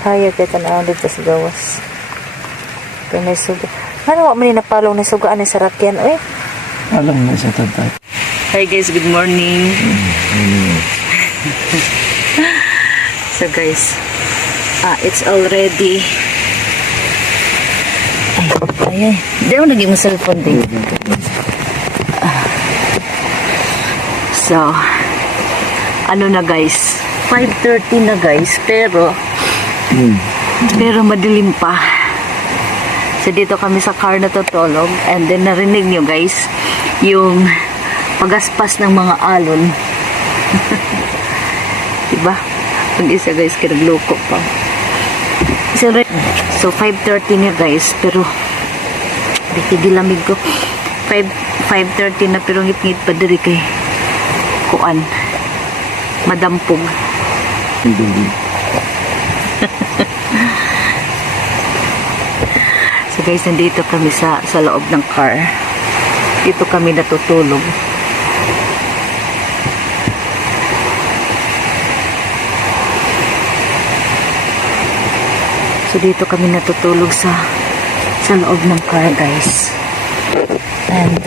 Kaya kita na dito sa gawas. Kaya may suga. Ano mo ni napalong na sugaan ni Sarakyan? Uy. Alam na siya tatay. Hi guys, good morning. So guys, it's already ay, di ako naging cellphone din. So, ano na guys, 5:30 na guys, pero madilim pa. So dito kami sa car natutulog, and then narinig nyo guys yung pagaspas ng mga alon. Diba? Ang isa guys kinagloko pa. So 5:30 na guys, pero dilamig ko 5:30 na, pero ngit-ngit pa diri kay kuan madampog. So guys, nandito kami sa loob ng car. Dito kami natutulog. So dito kami natutulog sa loob ng car guys. And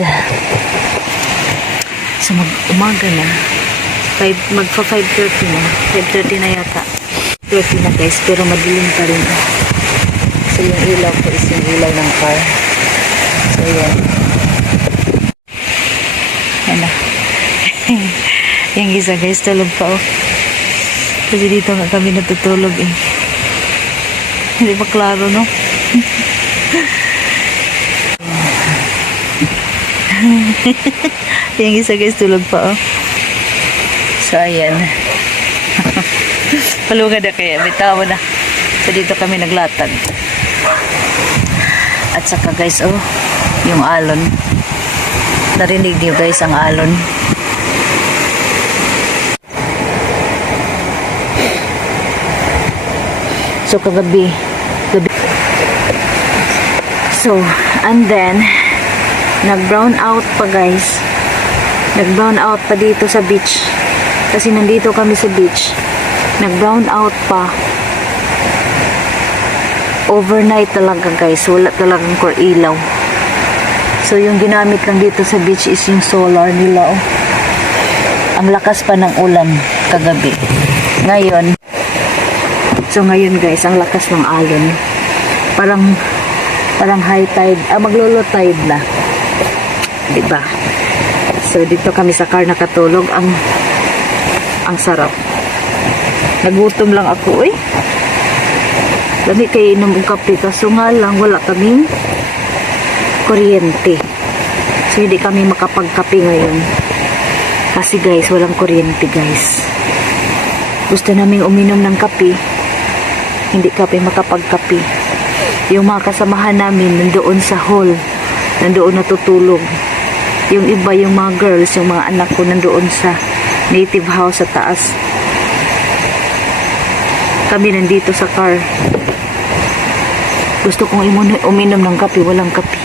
so umaga na. Magpa 5:30 na. 5:30 na yata. 30 na guys, pero madilim pa rin. So yung ilaw ko is yung ilaw ng car. So yan. Yan na. Yung isa guys, tulog pa oh. Kasi dito nga kami natutulog eh. Hindi pa klaro no? Yung isa guys, tulog pa oh. So ayan. Palunga na kaya, bitaw na. So dito kami naglatag. At saka guys, oh, yung alon. Narinig niyo guys ang alon. So kagabi. So, and then nag-brown out pa guys. Nag-brown out pa dito sa beach. Kasi nandito kami sa beach. Nag-brown out pa. Overnight talaga guys. Wala talagang ilaw. So yung ginamit lang dito sa beach is yung solar nila oh. Ang lakas pa ng ulan kagabi. Ngayon. So ngayon guys, ang lakas ng alon. Parang high tide. Maglo-low tide na. Diba? So dito kami sa car nakatulog. Ang sarap. Nagutom lang ako eh. Lami kayo inom ng kape, kaso nga lang wala kaming kuryente. So hindi kami makapagkape ngayon. Kasi guys, walang kuryente guys. Gusto namin uminom ng kape. Hindi kami makapagkape. Yung mga kasamahan namin nandoon sa hall. Nandoon natutulog. Yung iba, yung mga girls, yung mga anak ko nandoon sa native house sa taas. Kami nandito sa car. Gusto kong uminom ng kape. Walang kape.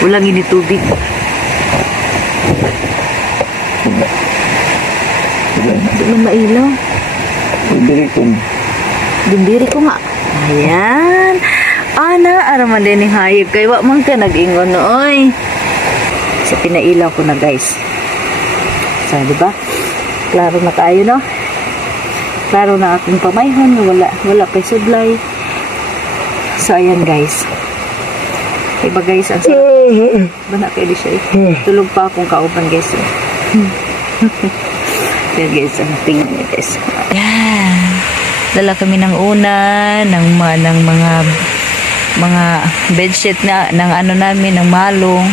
Walang initubig. Hindi man mailaw. Dimbiri ko nga. Ayan. Ana, araman din yung hayag. Kaya wak man ka nag-ingon nooy. So, pinailaw ko na guys. So, diba? Klaro na tayo, no? Klaro na akong pamayhan. Wala pa sudlay. So, ayan guys. Iba guys, ang sarap. Bana kayo siya eh. Tulog pa akong kauban guys eh. Ayan guys, ang tingnan niya guys. Ayan. Dala kami ng una, ng mga bedsheet na, ng ano namin, ng malong.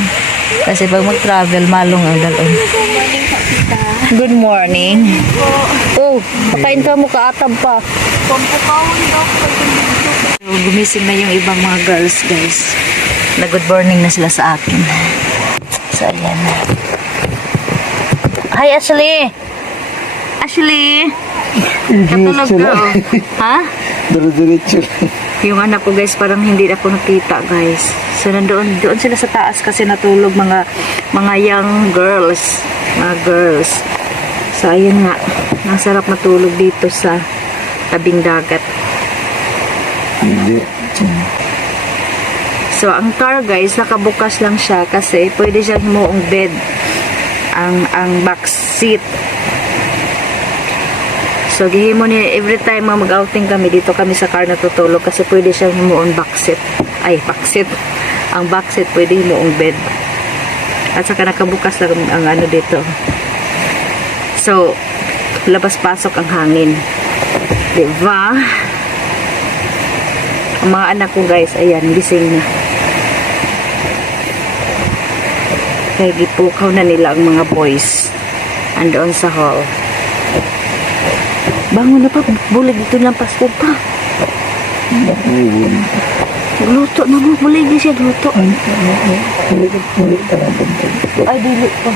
Kasi pag mag-travel, malong ang dalon. Good morning. Oh, pakain ka mo, kaatab pa. Gumising na yung ibang mga girls, guys. Na good morning na sila sa akin. So, ayan. Hi, Ashley! Ashley! Katulog ka, oh. Ha? Diretso. Yung anak ko, guys, parang hindi ako nakita, guys. So, doon sila sa taas kasi natulog mga young girls. Mga girls. So, ayun nga. Ang sarap matulog dito sa tabing dagat. Hindi. So, ang car guys, nakabukas lang siya kasi pwede siyang himuong bed. Ang back seat. So, gihimo ni every time mag-outing kami, dito kami sa car natutulog kasi pwede siyang himuong back seat. Ay, back seat. Ang back seat pwede himuong bed. At saka nakabukas lang ang ano dito. So, labas-pasok ang hangin. Diba? Ang mga anak ko guys, ayan, gising na. Kaya gipukaw na nila ang mga boys. Andoon sa hall. Bangon na pa, bulig dito ng pasto pa. Luto na mo, bulig din siya luto. Ay, dili pa.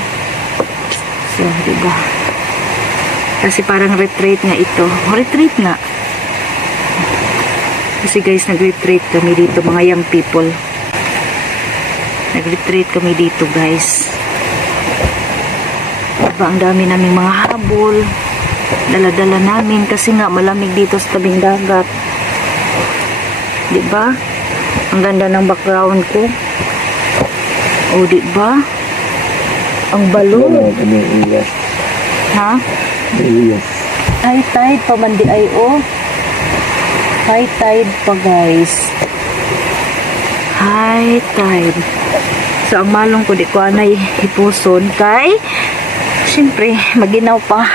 So, diba? Kasi parang retreat nga ito. Retreat nga. Kasi guys, nag-retreat kami dito, mga young people. Nag-retreat kami dito, guys. Diba, ang dami naming mga habol. Dala-dala namin kasi nga malamig dito sa tabing dagat. Diba? Ang ganda ng background ko. O, diba? Ang balon. Ha? High tide pa man di ay o. High tide pa guys. High tide. So ang malong ko di ko anay hipuson kay syempre maginaw pa.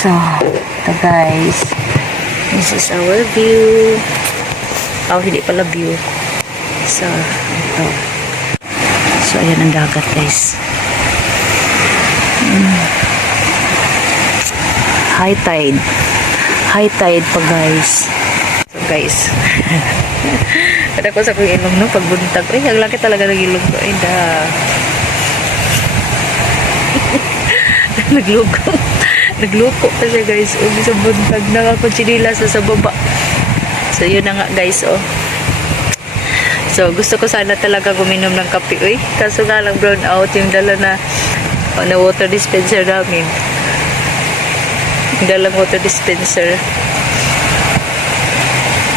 So ito guys. This is our view. Oh, hindi pala view. So ito. So ayan ang dagat guys. High tide. High tide pa guys. So guys. Kada ko sa kong ilong no pagbuntag. Ay, ang laki talaga ng ilong ko. Ay da. Nagluko. Nagluko pa siya guys. Ubi sa buntag na ako chinilas sa baba. So yun na nga guys oh. So gusto ko sana talaga guminom ng kape. Uy, kaso nga lang brown out yung dala na water dispenser namin. Dalang water dispenser.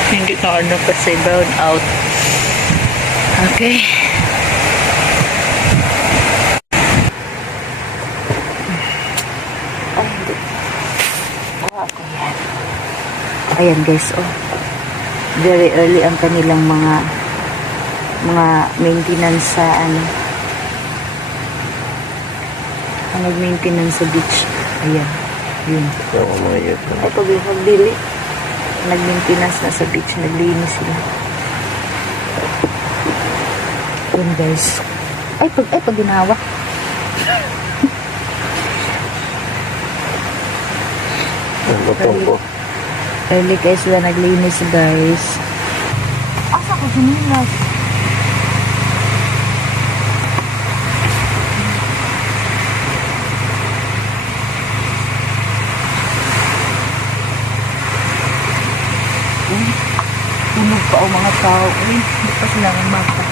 Hindi na ano kasi brown out. Okay. Oh, hindi. Ako yan. Ayan guys, oh. Very early ang kanilang mga maintenance sa ano. Ang nag-maintenance sa beach. Ayan. Yun. Ay, pag-dili. Nag-maintenance na sa beach. Naglinis sila. Yun, guys. Ay, pag ginawa. Early guys sila naglinis, guys. Asa ko sinilas? Tunog pa ang mga tao. Hindi pa sila umaka.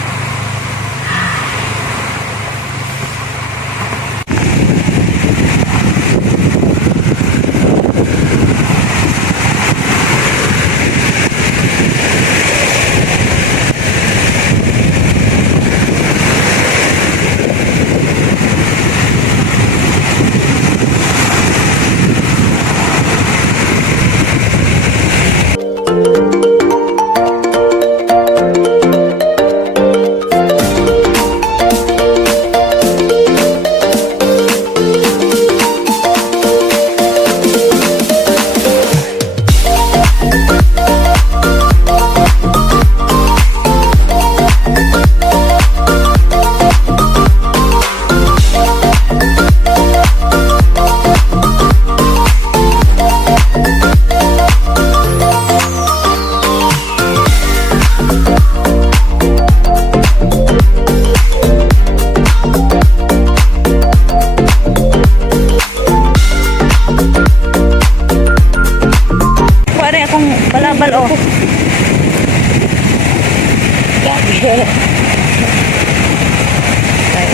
Balabal oh.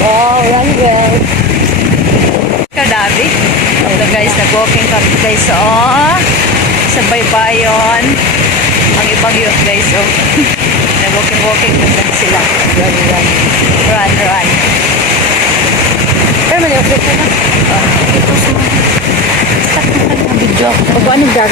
Wow, yan guys. Kadami. So guys, nag-walking kami guys. Oh. sa baybayon. Ang ibang youth guys, oh. Walking lang sila. Run. Pero mali, okay ka na. Ito sa mga. Start na ka ng video ako. Pagkuhan ng gag.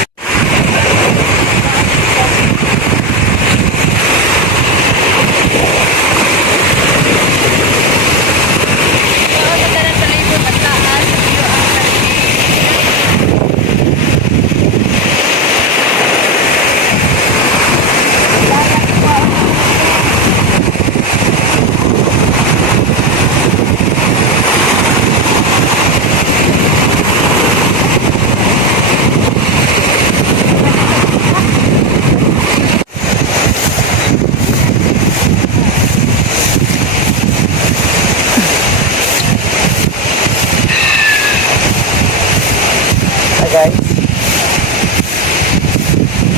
Guys.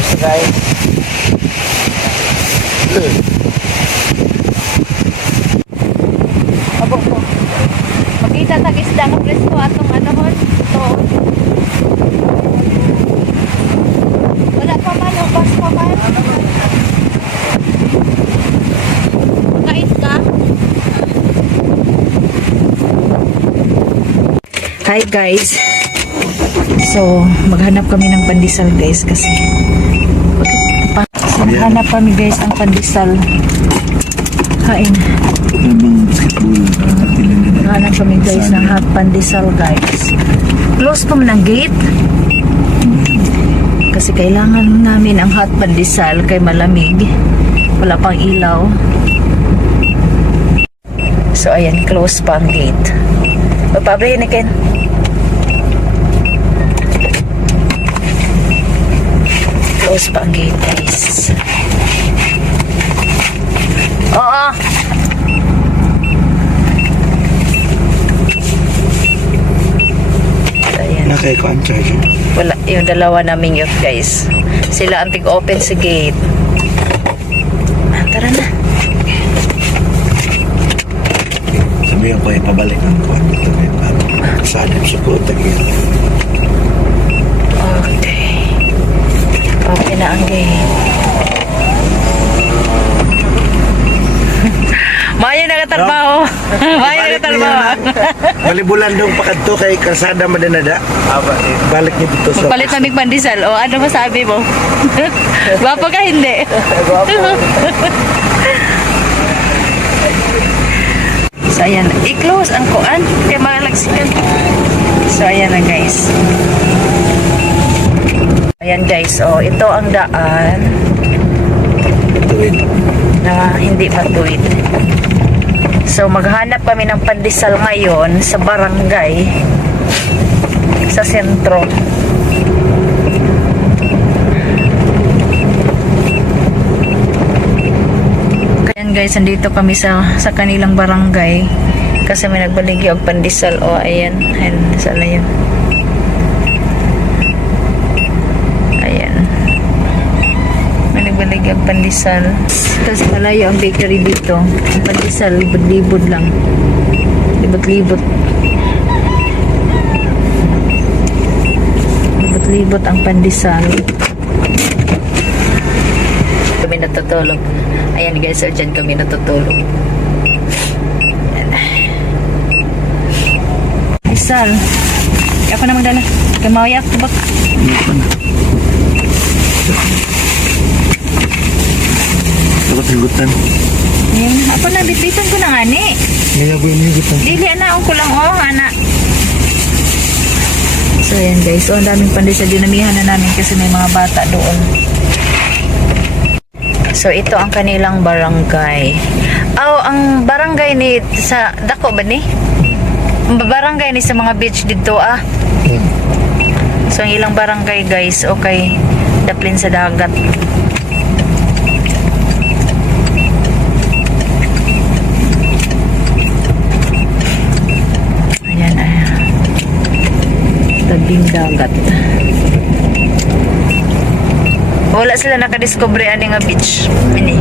So guys. Abo po. Makita tag-isda ng presko atong anohon. Ito. Wala pa man o bas pa man. Kait ka? Hi guys. So, maghanap kami ng pandesal guys kasi maghanap kami guys ng pandesal. Kain. Maghanap kami guys ng hot pandesal guys. Close pa man ang gate. Kasi kailangan namin ang hot pandesal kay malamig. Wala pang ilaw. So, ayan, close pa ang gate. Magpabrihin ni Ken. Close pa ang gate guys. Oo. Ayan. Nakay ko ang charger. Wala, yung dalawa naming youth guys. Sila ang tig-open sa gate. Tara na. Sabihan ko ipabalik ang kuwan dito. Sa adim sa ko tagil. Okay. Okay na ang gate. Mayo na katrabaho. Mayo na katrabaho. Balibulan dong pakadto kay Kalsada Madanada. Balik niyo dito sa Palit naming pandesal. O, ano masabi mo? Guwapo ka hindi? So, ayan. I-close ang kuan. Kaya malagsikan. So, ayan na guys. Ayan guys. O, ito ang daan tuwid. na hindi matuwid. So, maghanap kami ng pandesal ngayon sa barangay sa sentro. Kaya guys, andito kami sa kanilang barangay kasi may nagbaligi og pandesal. O, ayan. Ayan, sala yun. Ayan. May nagbaligi og pandesal. Kasi malayo ang bakery dito. Ang pandesal, libod-libod lang. Libot-libot. Libot-libot ang pandesal. Kami natutulog. Ayan guys, so dyan kami natutulog. Ayan. Pandesal. Ako na magdala. Kamayak, tubak. Dapat higutan. Ayan. Ako na, bitbitan ko na nga ni. Ngayon po yung higutan. Dili, ana, ko lang, oh, ana. So, ayan guys. So, ang daming pandesal. Dinamihan na namin kasi may mga bata doon. So, ito ang kanilang barangay. Oh, ang barangay ni sa dako ba ni? Ang barangay ni sa mga beach dito ah. So, ang ilang barangay guys, okay. Daplin sa dagat. Ayan ah. Tabing dagat. Wala sila nakadiscovery ani nga beach. Ini.